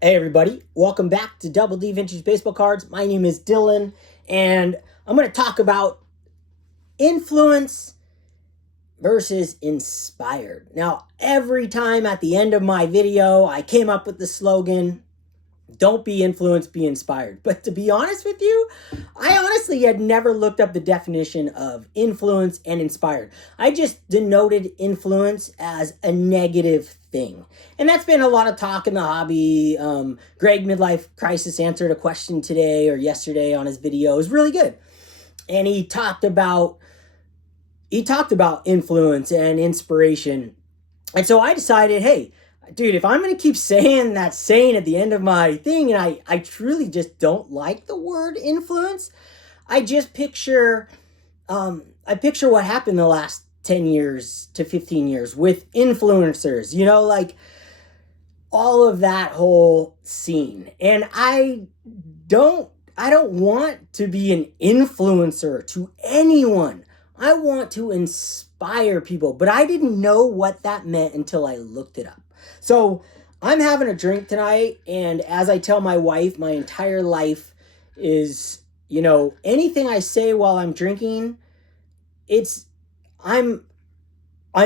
Hey everybody, welcome back to DoubleD Vintage Baseball Cards. My name is Dylan, and I'm going to talk about influence versus inspired. Now, every time at the end of my video, I came up with the slogan, don't be influenced, be inspired. But to be honest with you, I honestly had never looked up the definition of influence and inspired. I just denoted influence as a negative thing. And that's been a lot of talk in the hobby. Graig Midlife Crisis answered a question today or yesterday on his video. It was really good. And he talked about influence and inspiration. And so I decided, hey, dude, if I'm going to keep saying that saying at the end of my thing, and I truly just don't like the word influence, I just picture, what happened the last 10 years to 15 years with influencers, like all of that whole scene. And I don't want to be an influencer to anyone. I want to inspire people, but I didn't know what that meant until I looked it up. So I'm having a drink tonight, and as I tell my wife, my entire life is, anything I say while I'm drinking, I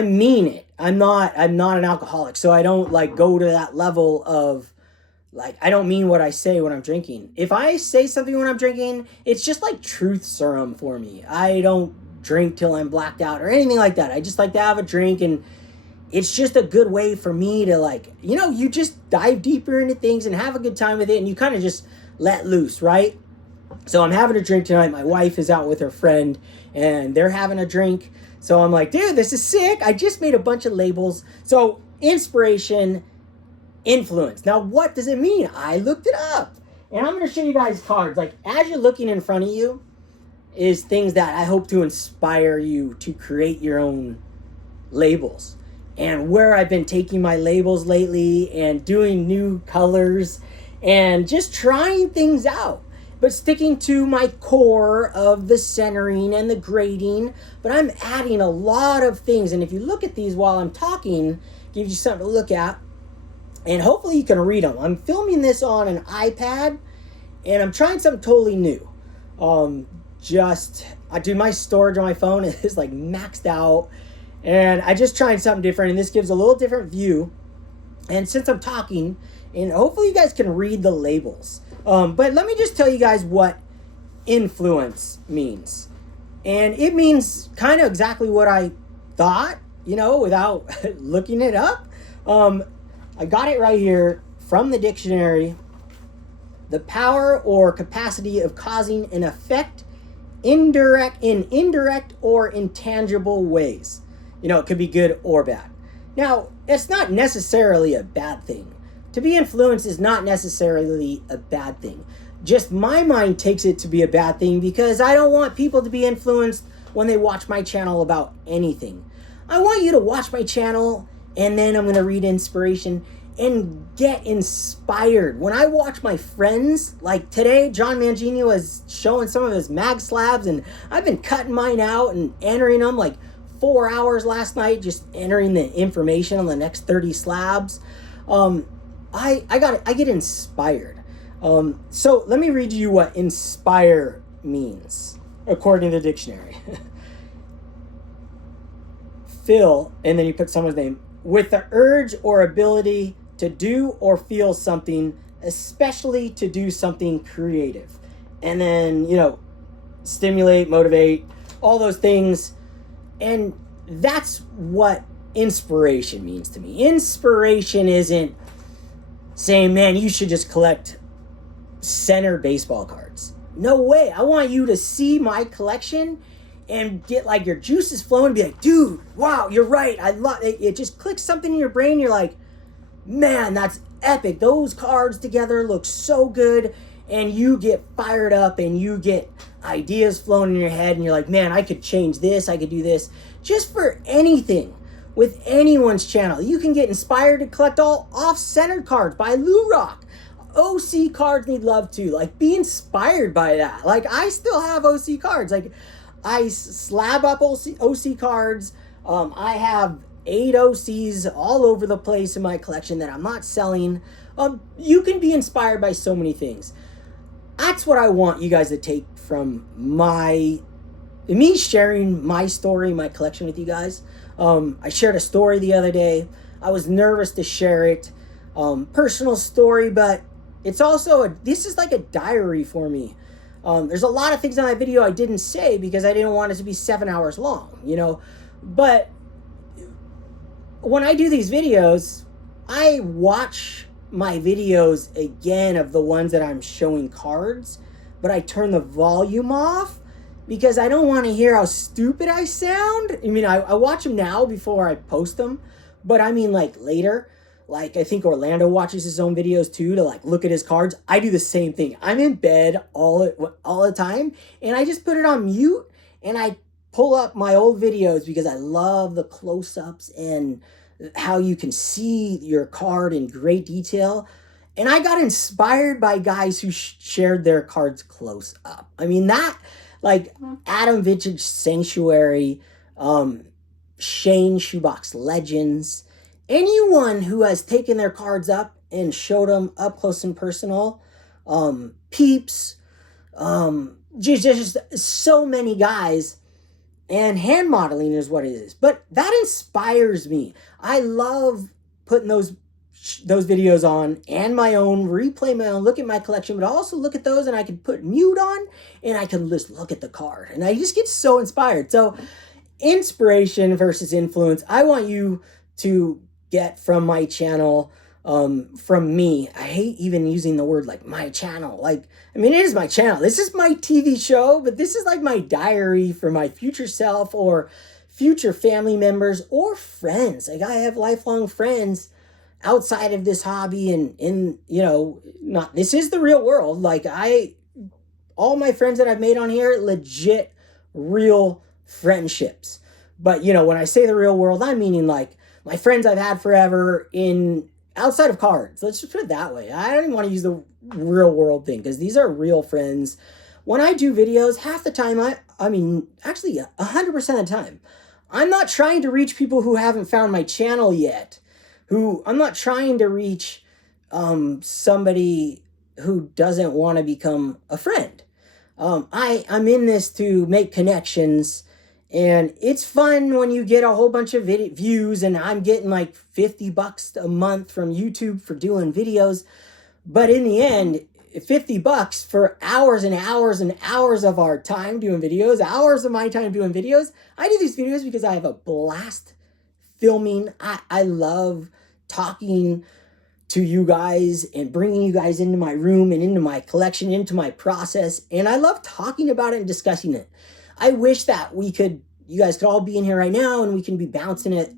mean it. I'm not an alcoholic, so I don't go to that level of I don't mean what I say when I'm drinking. If I say something when I'm drinking, it's just like truth serum for me. I don't drink till I'm blacked out or anything like that. I just like to have a drink, and it's just a good way for me to you just dive deeper into things and have a good time with it, and you kind of just let loose, right? So I'm having a drink tonight. My wife is out with her friend, and they're having a drink. So I'm like, dude, this is sick. I just made a bunch of labels. So inspiration, influence. Now, what does it mean? I looked it up, and I'm going to show you guys cards. As you're looking in front of you is things that I hope to inspire you to create your own labels. And where I've been taking my labels lately and doing new colors and just trying things out, but sticking to my core of the centering and the grading. But I'm adding a lot of things. And if you look at these while I'm talking, gives you something to look at. And hopefully you can read them. I'm filming this on an iPad, and I'm trying something totally new. I do my storage on my phone is maxed out. And I just tried something different, and this gives a little different view. And since I'm talking, and hopefully you guys can read the labels. But let me just tell you guys what influence means. And it means kind of exactly what I thought, without looking it up. I got it right here from the dictionary. The power or capacity of causing an effect in indirect or intangible ways. It could be good or bad. Now, it's not necessarily a bad thing. To be influenced is not necessarily a bad thing. Just my mind takes it to be a bad thing because I don't want people to be influenced when they watch my channel about anything. I want you to watch my channel, and then I'm going to read inspiration and get inspired. When I watch my friends, like today, John Mangini was showing some of his mag slabs, and I've been cutting mine out and entering them 4 hours last night, just entering the information on the next 30 slabs. I get inspired. So let me read you what inspire means according to the dictionary. Fill, and then you put someone's name, with the urge or ability to do or feel something, especially to do something creative. And then, stimulate, motivate, all those things. And that's what inspiration means to me. Inspiration isn't saying, man, you should just collect center baseball cards. No way. I want you to see my collection and get your juices flowing and be like, dude, wow, you're right. I love it. It just clicks something in your brain. You're like, man, that's epic. Those cards together look so good. And you get fired up and you get ideas flowing in your head, and you're like, man, I could change this, I could do this. Just for anything with anyone's channel. You can get inspired to collect all off-centered cards by Lou Rock. OC cards need love too. Be inspired by that. I still have OC cards. I slab up OC cards. I have 8 OCs all over the place in my collection that I'm not selling. You can be inspired by so many things. That's what I want you guys to take from me sharing my story, my collection with you guys. I shared a story the other day. I was nervous to share it. Personal story, but it's also this is like a diary for me. There's a lot of things in that video I didn't say because I didn't want it to be 7 hours long, you know. But when I do these videos, I watch my videos again of the ones that I'm showing cards, but I turn the volume off because I don't want to hear how stupid I sound. I mean, I watch them now before I post them, but I mean like later. Like I think Orlando watches his own videos too to like look at his cards. I do the same thing. I'm in bed all the time and I just put it on mute and I pull up my old videos because I love the close-ups and how you can see your card in great detail. And I got inspired by guys who shared their cards close up. I mean, that, like Adam Vintage Sanctuary, Shane Shoebox Legends, anyone who has taken their cards up and showed them up close and personal, Peeps, just so many guys. And hand modeling is what it is. But that inspires me. I love putting those videos on and my own, replay my own, look at my collection, but also look at those and I can put mute on and I can just look at the card. And I just get so inspired. So inspiration versus influence. I want you to get from my channel, from me. I hate even using the word like my channel. Like, I mean, it is my channel. This is my TV show, but this is like my diary for my future self or future family members or friends. Like I have lifelong friends outside of this hobby and in, you know, not, this is the real world. Like all my friends that I've made on here, legit real friendships. But you know, when I say the real world, I'm meaning like my friends I've had forever in outside of cards. Let's just put it that way. I don't even want to use the real world thing because these are real friends. When I do videos, half the time, I mean, actually 100% of the time, I'm not trying to reach people who haven't found my channel yet. I'm not trying to reach somebody who doesn't want to become a friend. I'm in this to make connections. And it's fun when you get a whole bunch of views and I'm getting like $50 a month from YouTube for doing videos. But in the end, $50 for hours and hours and hours of our time doing videos, hours of my time doing videos. I do these videos because I have a blast filming. I love talking to you guys and bringing you guys into my room and into my collection, into my process. And I love talking about it and discussing it. I wish that you guys could all be in here right now and we can be bouncing it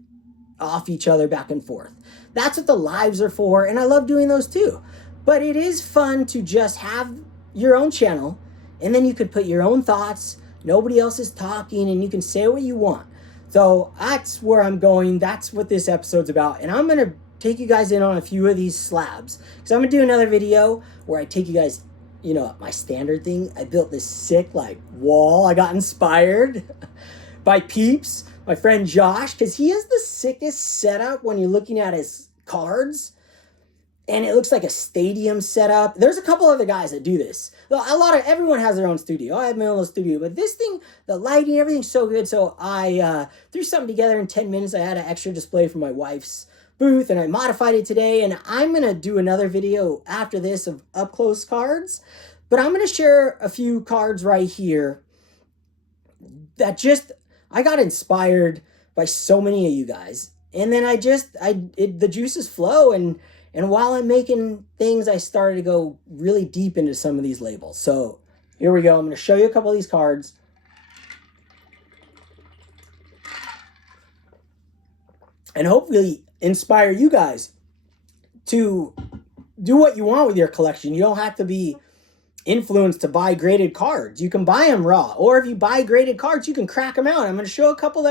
off each other back and forth. That's what the lives are for, and I love doing those too. But it is fun to just have your own channel, and then you could put your own thoughts, nobody else is talking, and you can say what you want. So that's where I'm going. That's what this episode's about. And I'm going to take you guys in on a few of these slabs. Because I'm going to do another video where I take you guys, you know, my standard thing. I built this sick, like, wall. I got inspired by Peeps, my friend Josh, because he has the sickest setup when you're looking at his cards. And it looks like a stadium setup. There's a couple other guys that do this. Everyone has their own studio. I have my own little studio. But this thing, the lighting, everything's so good. So I threw something together in 10 minutes. I had an extra display for my wife's booth. And I modified it today. And I'm going to do another video after this of up-close cards. But I'm going to share a few cards right here that I got inspired by so many of you guys. And then the juices flow. And while I'm making things, I started to go really deep into some of these labels. So here we go. I'm going to show you a couple of these cards. And hopefully inspire you guys to do what you want with your collection. You don't have to be influenced to buy graded cards. You can buy them raw. Or if you buy graded cards, you can crack them out. I'm going to show a couple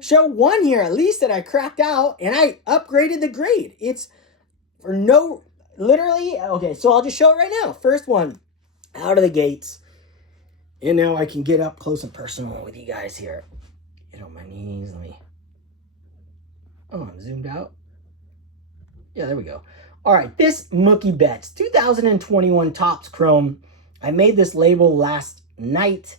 show one here at least that I cracked out. And I upgraded the grade. It's for literally, okay, so I'll just show it right now. First one, out of the gates. And now I can get up close and personal with you guys here. Get on my knees, I'm zoomed out. Yeah, there we go. All right, this Mookie Betts 2021 Topps Chrome. I made this label last night.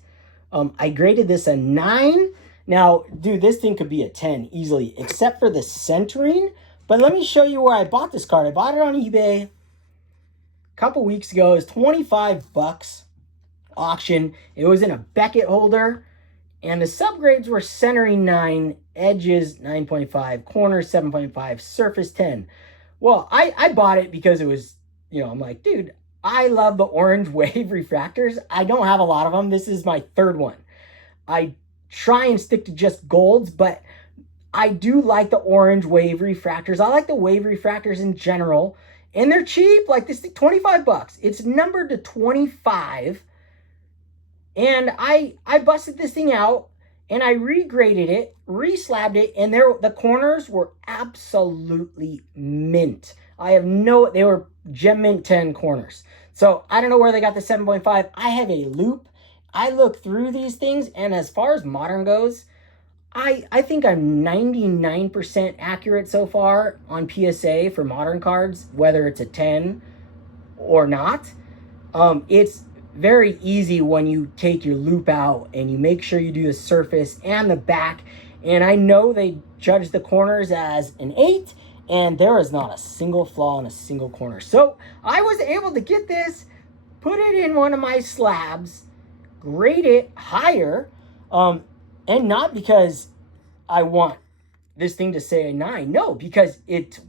I graded this a 9. Now, dude, this thing could be a 10 easily, except for the centering. But let me show you where I bought this card. I bought it on eBay a couple weeks ago. It was 25 bucks auction. It was in a Beckett holder. And the subgrades were centering 9, edges 9.5, corners 7.5, surface 10. Well, I bought it because it was, I'm like, dude, I love the orange wave refractors. I don't have a lot of them. This is my third one. I try and stick to just golds, but I do like the orange wave refractors. I like the wave refractors in general. And they're cheap, like this thing, 25 bucks. It's numbered to 25. And I busted this thing out and I regraded it, reslabbed it, and the corners were absolutely mint. They were gem mint 10 corners. So I don't know where they got the 7.5. I have a loop. I look through these things, and as far as modern goes, I think I'm 99% accurate so far on PSA for modern cards, whether it's a 10 or not. It's very easy when you take your loop out and you make sure you do the surface and the back. And I know they judge the corners as an 8, and there is not a single flaw in a single corner. So I was able to get this, put it in one of my slabs, grade it higher, and not because I want this thing to say a 9. No, because it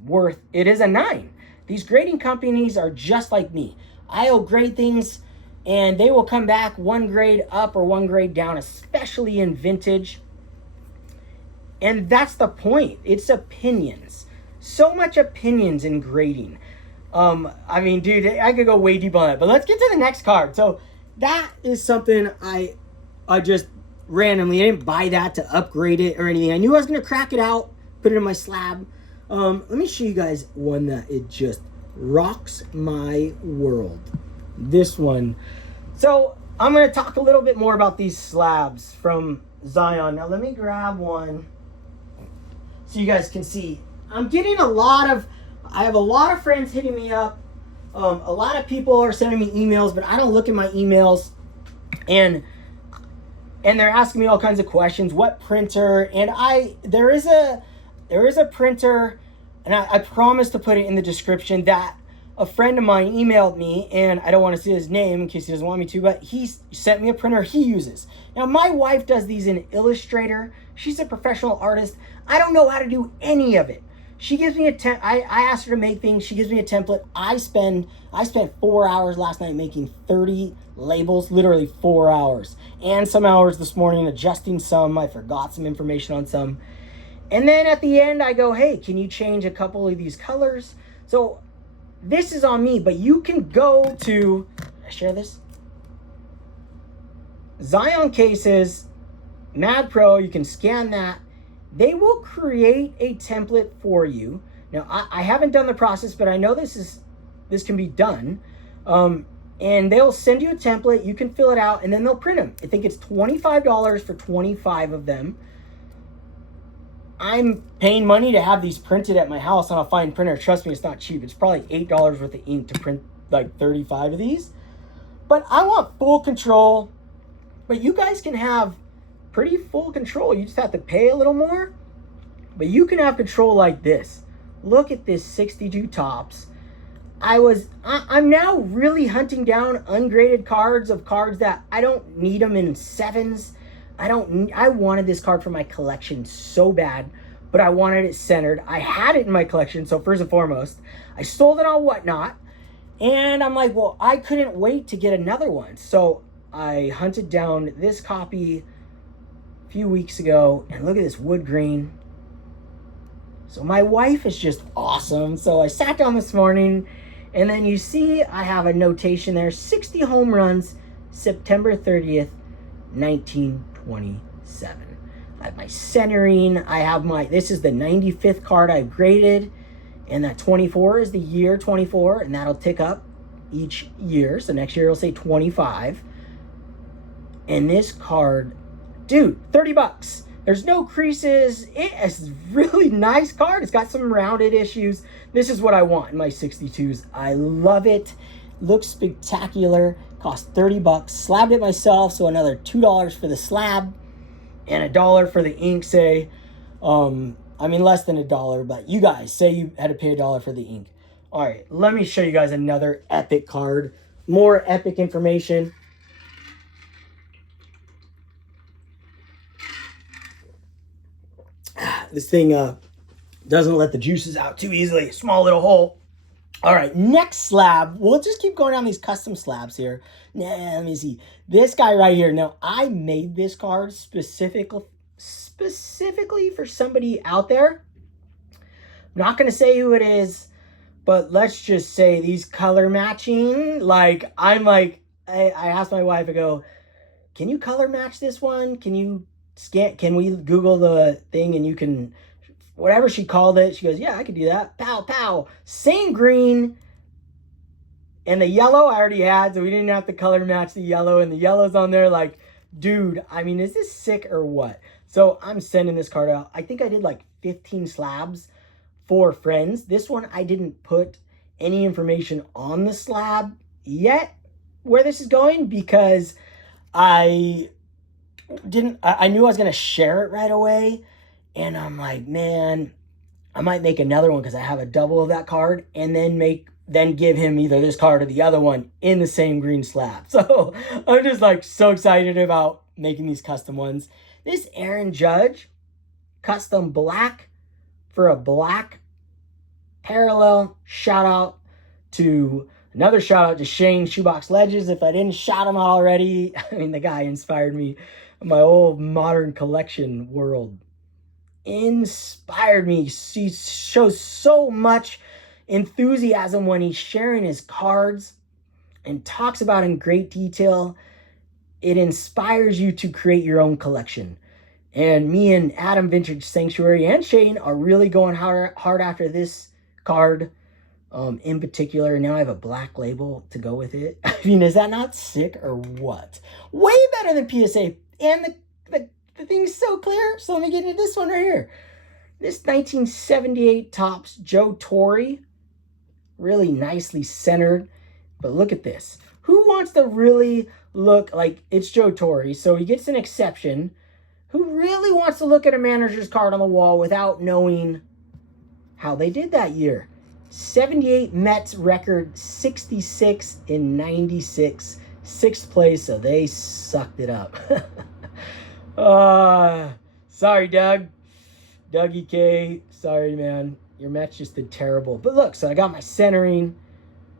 is a 9. These grading companies are just like me. I'll grade things and they will come back one grade up or one grade down, especially in vintage. And that's the point. It's opinions. So much opinions in grading. I mean, dude, I could go way deep on that. But let's get to the next card. So that is something I just randomly, I didn't buy that to upgrade it or anything. I knew I was going to crack it out, put it in my slab. Let me show you guys one that it just rocks my world. This one. So I'm going to talk a little bit more about these slabs from Zion. Now let me grab one so you guys can see. I'm getting I have a lot of friends hitting me up. A lot of people are sending me emails, but I don't look at my emails. And they're asking me all kinds of questions. What printer? And there is a printer, and I promise to put it in the description, that a friend of mine emailed me, and I don't want to say his name in case he doesn't want me to, but he sent me a printer he uses. Now, my wife does these in Illustrator. She's a professional artist. I don't know how to do any of it. She gives me I asked her to make things. She gives me a template. I spent 4 hours last night making 30 labels, literally 4 hours. And some hours this morning adjusting some. I forgot some information on some. And then at the end, I go, hey, can you change a couple of these colors? So this is on me, but you can go to, I share this? Zion Cases, Mad Pro, you can scan that. They will create a template for you. Now, I haven't done the process, but I know this can be done. And they'll send you a template, you can fill it out, and then they'll print them. I think it's $25 for 25 of them. I'm paying money to have these printed at my house on a fine printer. Trust me, it's not cheap. It's probably $8 worth of ink to print like 35 of these. But I want full control. But you guys can have pretty full control. You just have to pay a little more. But you can have control like this. Look at this 62 Topps. I'm now really hunting down ungraded cards that I don't need them in 7s. I wanted this card for my collection so bad, but I wanted it centered. I had it in my collection, so first and foremost, I sold it on Whatnot, and I'm like, well, I couldn't wait to get another one. So I hunted down this copy a few weeks ago, and look at this wood grain. So my wife is just awesome. So I sat down this morning, and then you see I have a notation there, 60 home runs, September 30th, 1927. I have my centering. This is the 95th card I've graded, and that 24 is the year 24, and that'll tick up each year. So next year it'll say 25. And this card, dude, 30 bucks. There's no creases. It is really nice card. It's got some rounded issues. This is what I want in my 62s. I love it. Looks spectacular. Cost 30 bucks. Slabbed it myself, so another $2 for the slab and $1 for the ink, say. I mean, less than $1, but you guys say you had to pay $1 for the ink. All right, let me show you guys another epic card. More epic information. This thing doesn't let the juices out too easily. Small little hole. All right, next slab. We'll just keep going down these custom slabs here. Let me see. This guy right here. Now, I made this card specifically for somebody out there. I'm not going to say who it is, but let's just say these color matching. Like, I asked my wife, I go, can you color match this one? Can you can we Google the thing and you can, whatever she called it, she goes, yeah, I could do that. Pow, pow. Same green. And the yellow I already had, so we didn't have to color match the yellow. And the yellow's on there like, dude, I mean, is this sick or what? So I'm sending this card out. I think I did like 15 slabs for friends. This one, I didn't put any information on the slab yet where this is going because I knew I was going to share it right away. And I'm like, man, I might make another one because I have a double of that card and then give him either this card or the other one in the same green slab. So I'm just like so excited about making these custom ones. This Aaron Judge custom black for a black parallel. Another shout out to Shane Shoebox Ledges. If I didn't shout him out already, I mean, the guy inspired me in my old modern collection world. Inspired me. He shows so much enthusiasm when he's sharing his cards and talks about in great detail. It inspires you to create your own collection. And me and Adam Vintage Sanctuary and Shane are really going hard after this card in particular. Now I have a black label to go with it. I mean, is that not sick or what? Way better than PSA. And the thing's so clear. So let me get into this one right here. This 1978 Topps Joe Torre. Really nicely centered. But look at this. Who wants to really look like it's Joe Torre? So he gets an exception. Who really wants to look at a manager's card on the wall without knowing how they did that year? 78 Mets record, 66 in 96. 6th place, so they sucked it up. Sorry, Doug. Dougie K. Sorry, man. Your Mets just did terrible. But look, so I got my centering.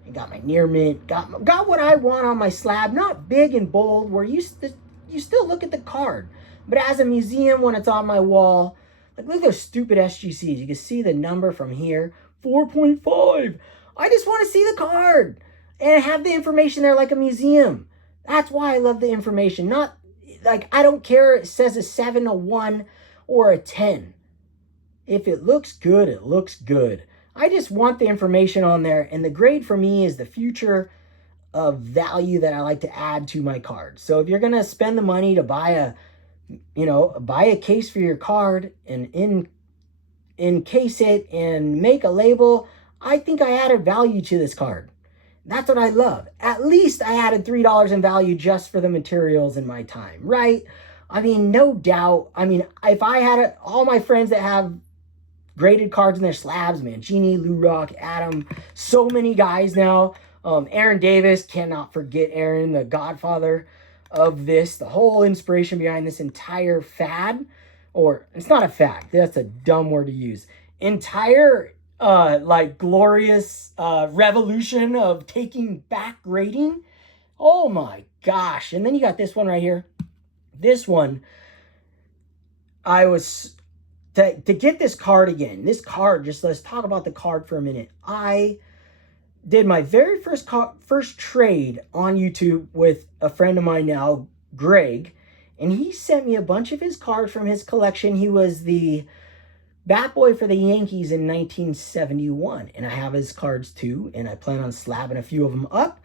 I got my near mint. Got what I want on my slab. Not big and bold, where you still look at the card. But as a museum, when it's on my wall, like look at those stupid SGCs. You can see the number from here, 4.5. I just want to see the card and have the information there like a museum. That's why I love the information. Not like, I don't care it says a 7, a 1, or a 10. If it looks good, it looks good. I just want the information on there. And the grade for me is the future of value that I like to add to my card. So if you're going to spend the money to buy a case for your card and encase it and make a label, I think I added value to this card. That's what I love. At least I added $3 in value just for the materials and my time, right? I mean, no doubt. I mean, if I had all my friends that have graded cards in their slabs, man, Jeannie, Lou Rock, Adam, so many guys now. Aaron Davis, cannot forget Aaron, the godfather of this, the whole inspiration behind this entire fad, or it's not a fad, that's a dumb word to use, entire like glorious revolution of taking back grading. Oh my gosh. And then you got this one right here. This one, I was to get this card again. This card, just let's talk about the card for a minute. I did my very first trade on YouTube with a friend of mine now, Graig, and he sent me a bunch of his cards from his collection. He was the bat boy for the Yankees in 1971, and I have his cards too, and I plan on slabbing a few of them up.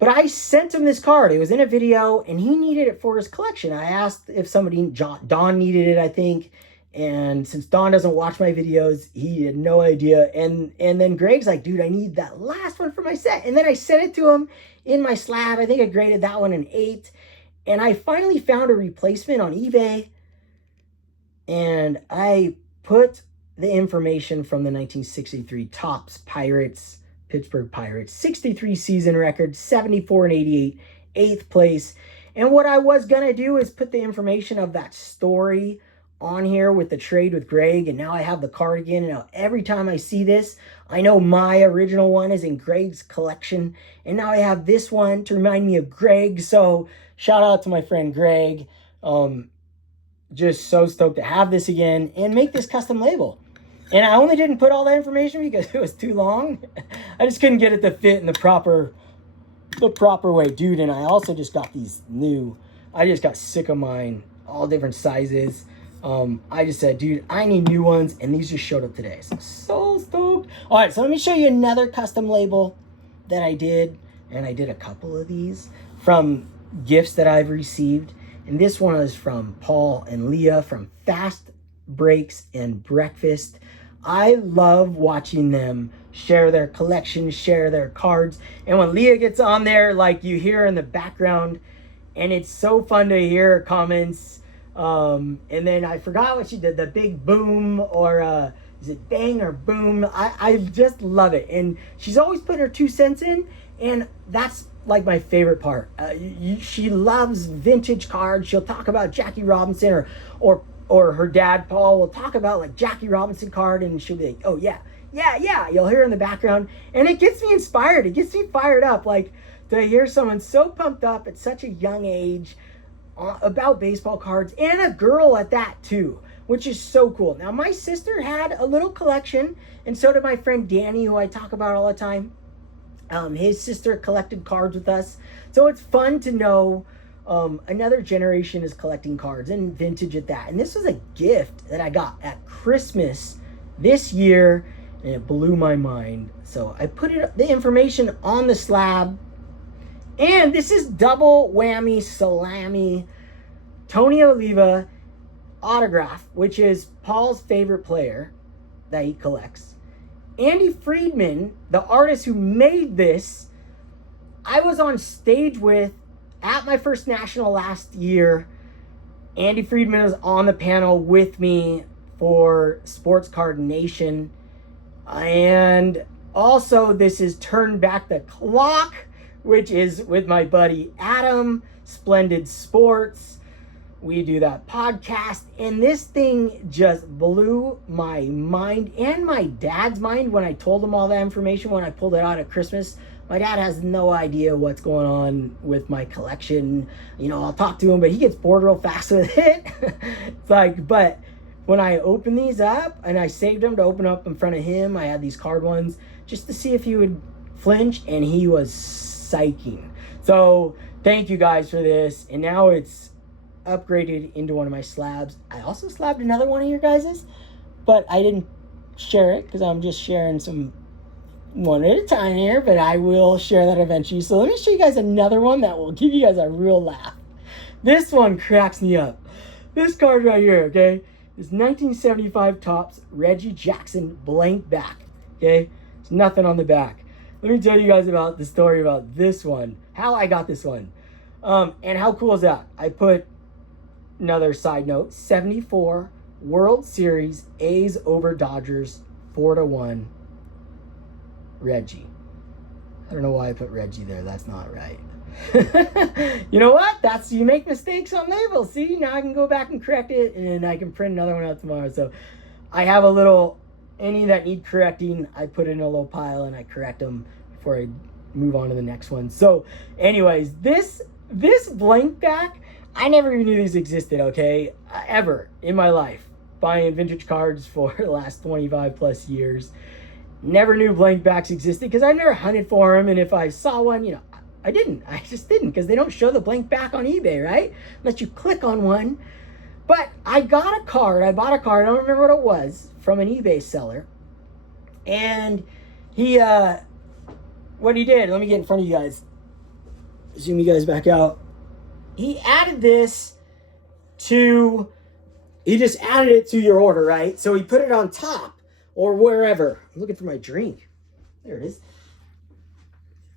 But I sent him this card. It was in a video, and he needed it for his collection. I asked if somebody, Don needed it, I think. And since Don doesn't watch my videos, he had no idea. And then Greg's like, dude, I need that last one for my set. And then I sent it to him in my slab. I think I graded that one an 8. And I finally found a replacement on eBay. And I put the information from the 1963 Topps Pirates, Pittsburgh Pirates, 63 season record, 74 and 88, 8th place. And what I was going to do is put the information of that story on here with the trade with Graig, and now I have the card again. And now every time I see this, I know my original one is in Graig's collection, and now I have this one to remind me of Graig. So shout out to my friend Graig. Just so stoked to have this again and make this custom label. And I only didn't put all that information because it was too long. I just couldn't get it to fit in the proper way, dude. And I also just got these new, I just got sick of mine, all different sizes. I just said, dude, I need new ones, and these just showed up today. So stoked. All right, so let me show you another custom label that I did, and I did a couple of these from gifts that I've received. And this one is from Paul and Leah from Fast Breaks and Breakfast. I love watching them share their collection, share their cards. And when Leah gets on there, like you hear in the background, and it's so fun to hear her comments. And then I forgot what she did, the big boom, or is it bang or boom? I just love it. And she's always putting her 2 cents in, and that's like my favorite part. She loves vintage cards. She'll talk about Jackie Robinson, or her dad Paul will talk about like Jackie Robinson card, and she'll be like, oh yeah. You'll hear her in the background, and it gets me inspired. It gets me fired up, like to hear someone so pumped up at such a young age about baseball cards, and a girl at that too, which is so cool. Now my sister had a little collection, and so did my friend Danny, who I talk about all the time. His sister collected cards with us, so it's fun to know another generation is collecting cards, and vintage at that. And this was a gift that I got at Christmas this year, and it blew my mind. So I put the information on the slab. And this is double whammy salami Tony Oliva autograph, which is Paul's favorite player that he collects. Andy Friedman, the artist who made this, I was on stage with at my first national last year. Andy Friedman was on the panel with me for Sports Card Nation. And also this is Turn Back the Clock, which is with my buddy Adam, Splendid Sports. We do that podcast, and this thing just blew my mind and my dad's mind when I told him all that information when I pulled it out at Christmas. My dad has no idea what's going on with my collection. You know, I'll talk to him, but he gets bored real fast with it. It's like, but when I opened these up, and I saved them to open up in front of him, I had these card ones just to see if he would flinch, and he was psyching. So thank you guys for this, and now it's upgraded into one of my slabs. I also slabbed another one of your guys's, but I didn't share it because I'm just sharing some one at a time here, but I will share that eventually. So let me show you guys another one that will give you guys a real laugh. This one cracks me up. This card right here, okay, is 1975 Topps Reggie Jackson blank back, okay? There's nothing on the back. Let me tell you guys about the story about this one, how I got this one, and how cool is that? I put another side note, 74 World Series A's over Dodgers 4-1 Reggie. I don't know why I put Reggie there. That's not right. You know what? That's, you make mistakes on labels. See, now I can go back and correct it, and I can print another one out tomorrow. So I have a little, any that need correcting, I put in a little pile and I correct them before I move on to the next one. So anyways, this blank back, I never even knew these existed, okay? Ever in my life. Buying vintage cards for the last 25 plus years. Never knew blank backs existed because I never hunted for them. And if I saw one, you know, I just didn't, because they don't show the blank back on eBay, right? Unless you click on one. But I got a card. I bought a card. I don't remember what it was, from an eBay seller. And he, what he did, let me get in front of you guys. zoom you guys back out. He added this to, he just added it to your order, right? So he put it on top or wherever. I'm looking for my drink. There it is.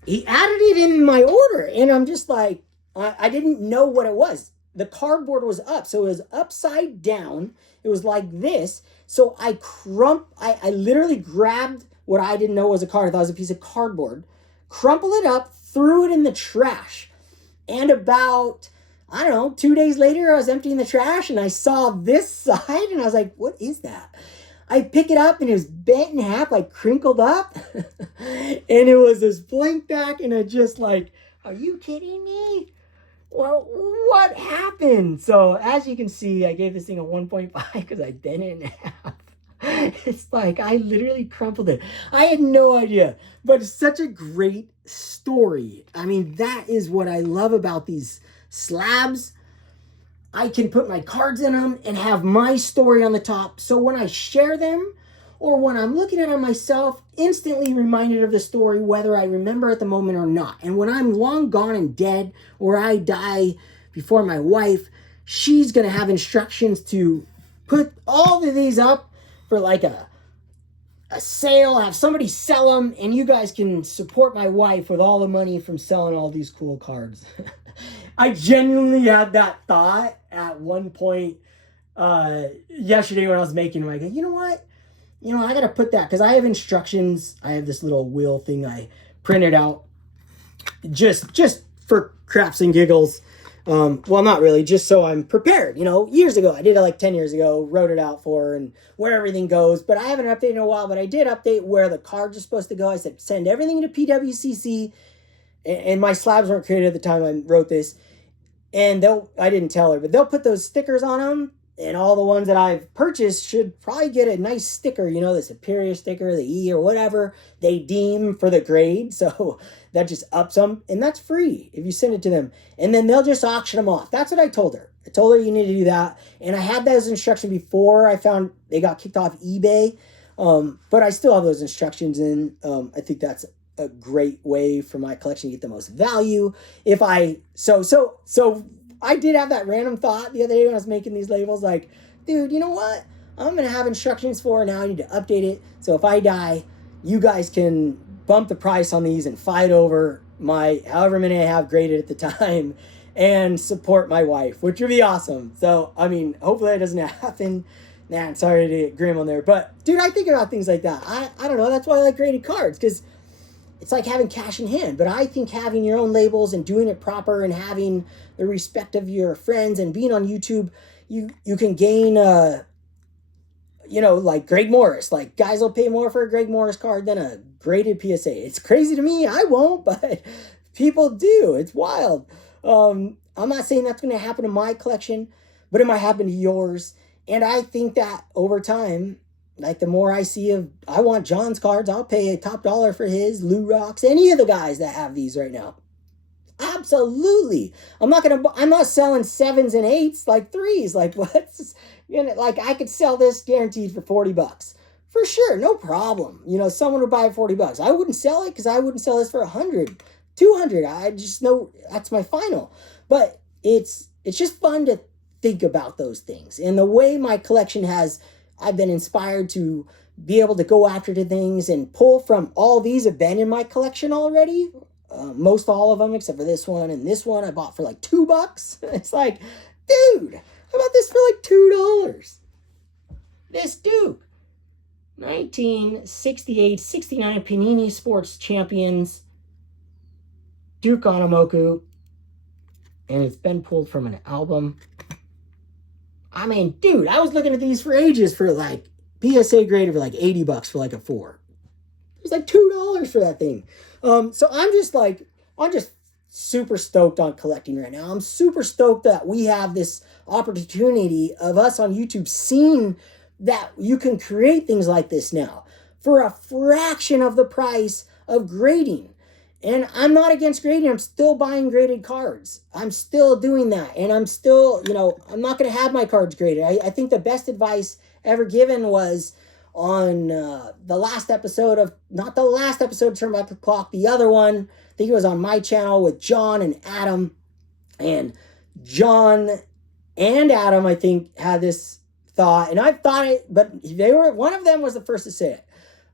He added it in my order, and I'm just like, I didn't know what it was. The cardboard was up, so it was upside down. It was like this. So I literally grabbed what I didn't know was a card. I thought it was a piece of cardboard, crumpled it up, threw it in the trash. And about, I don't know, 2 days later, I was emptying the trash and I saw this side and I was like, what is that? I pick it up and it was bent in half, like crinkled up. And it was this blank back, and it just like, are you kidding me? Well, what happened? So as you can see, I gave this thing a 1.5 because I bent it in half. It's like I literally crumpled it. I had no idea, but it's such a great story. I mean, that is what I love about these slabs. I can put my cards in them and have my story on the top. So when I share them or when I'm looking at them myself, instantly reminded of the story, whether I remember at the moment or not. And when I'm long gone and dead, or I die before my wife, she's going to have instructions to put all of these up for like a sale, have somebody sell them, and you guys can support my wife with all the money from selling all these cool cards. I genuinely had that thought at one point yesterday when I was making them. I go, you know what? I got to put that, because I have instructions. I have this little wheel thing I printed out just for craps and giggles. Well, not really, just so I'm prepared. Years ago, I did it like 10 years ago, wrote it out for her and where everything goes. But I haven't updated in a while, but I did update where the cards are supposed to go. I said, send everything to PWCC. And my slabs weren't created at the time I wrote this. And I didn't tell her, but they'll put those stickers on them. And all the ones that I've purchased should probably get a nice sticker, the Superior sticker, the E or whatever they deem for the grade. So that just ups them. And that's free if you send it to them. And then they'll just auction them off. That's what I told her. I told her you need to do that. And I had those instructions before I found they got kicked off eBay. But I still have those instructions in. I think that's a great way for my collection to get the most value. So I did have that random thought the other day when I was making these labels, like, dude, you know what? I'm going to have instructions for it now. I need to update it. So if I die, you guys can bump the price on these and fight over my however many I have graded at the time and support my wife, which would be awesome. So, I mean, hopefully that doesn't happen. Nah, sorry to get grim on there. But, dude, I think about things like that. I don't know. That's why I like graded cards, because it's like having cash in hand. But I think having your own labels and doing it proper and having the respect of your friends and being on YouTube, you can gain, like Greg Morris. Like, guys will pay more for a Greg Morris card than a graded PSA. It's crazy to me. I won't, but people do. It's wild. I'm not saying that's going to happen in my collection, but it might happen to yours. And I think that over time, like, the more I see I want John's cards, I'll pay a top dollar for his, Lou Rocks, any of the guys that have these right now. Absolutely. I'm not selling 7s and 8s, like 3s. Like, what's, like, I could sell this guaranteed for $40. For sure, no problem. Someone would buy it for $40. I wouldn't sell it because I wouldn't sell this for 100, 200. I just know that's my final. But it's just fun to think about those things. And the way my collection I've been inspired to be able to go after the things and pull from all these have been in my collection already. Most all of them, except for this one and this one I bought for like $2. It's like, dude, how about this for like $2? This Duke, 1968-69 Panini Sports Champions, Duke Onomoku, and it's been pulled from an album. I mean, dude, I was looking at these for ages for like PSA graded for like $80 for like a 4. It was like $2 for that thing. So I'm just super stoked on collecting right now. I'm super stoked that we have this opportunity of us on YouTube seeing that you can create things like this now for a fraction of the price of grading. And I'm not against grading. I'm still buying graded cards. I'm still doing that. And I'm still, I'm not going to have my cards graded. I think the best advice ever given was on the last episode of, not the last episode of Turn Back the Clock, the other one I think it was on my channel with John and Adam. And John and Adam, I think, had this thought, and I thought it, but one of them was the first to say it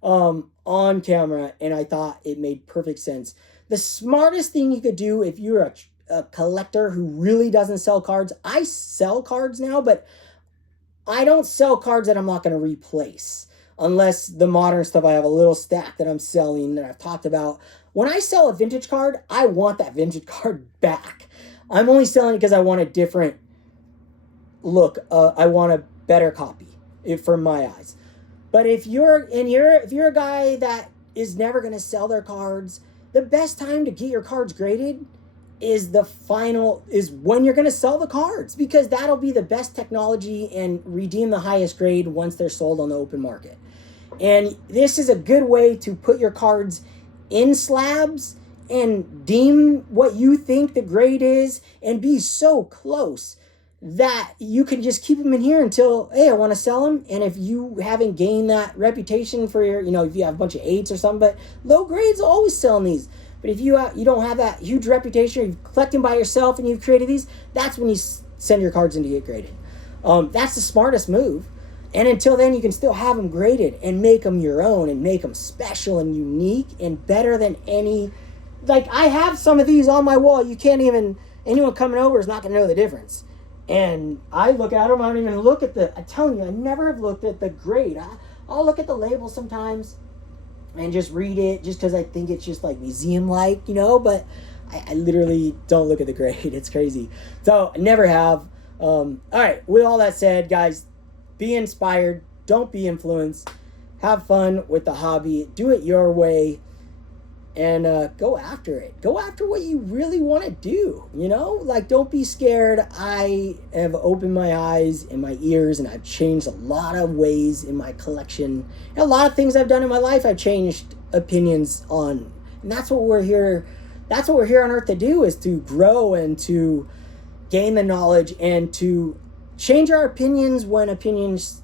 on camera, and I thought it made perfect sense. The smartest thing you could do if you're a collector who really doesn't sell cards, I sell cards now, but I don't sell cards that I'm not going to replace. Unless the modern stuff, I have a little stack that I'm selling that I've talked about. When I sell a vintage card, I want that vintage card back. I'm only selling it because I want a different look. I want a better copy from my eyes. But if you're a guy that is never going to sell their cards, the best time to get your cards graded is when you're going to sell the cards, because that'll be the best technology and redeem the highest grade once they're sold on the open market. And this is a good way to put your cards in slabs and deem what you think the grade is and be so close that you can just keep them in here until, hey, I want to sell them. And if you haven't gained that reputation for your, if you have a bunch of 8s or something, but low grades always selling these. But if you don't have that huge reputation, you're collecting by yourself and you've created these, that's when you send your cards in to get graded. That's the smartest move. And until then, you can still have them graded and make them your own and make them special and unique and better than any. Like, I have some of these on my wall. Anyone coming over is not going to know the difference. And I look at them, I don't even look at I'm telling you, I never have looked at the grade. I'll look at the label sometimes and just read it just because I think it's just like museum-like, but I literally don't look at the grade. It's crazy. So I never have. All right, with all that said, guys, be inspired. Don't be influenced. Have fun with the hobby. Do it your way. And go after it. Go after what you really want to do. Don't be scared. I have opened my eyes and my ears, and I've changed a lot of ways in my collection. And a lot of things I've done in my life, I've changed opinions on. And that's what we're here. That's what we're here on Earth to do, is to grow and to gain the knowledge and to change our opinions when opinions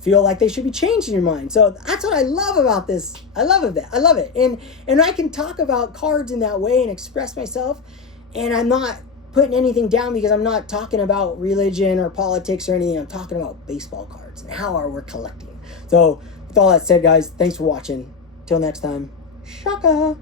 feel like they should be changed in your mind. So that's what I love about this. I love it. And I can talk about cards in that way and express myself. And I'm not putting anything down because I'm not talking about religion or politics or anything. I'm talking about baseball cards and how we're collecting. So with all that said, guys, thanks for watching. Till next time, shaka.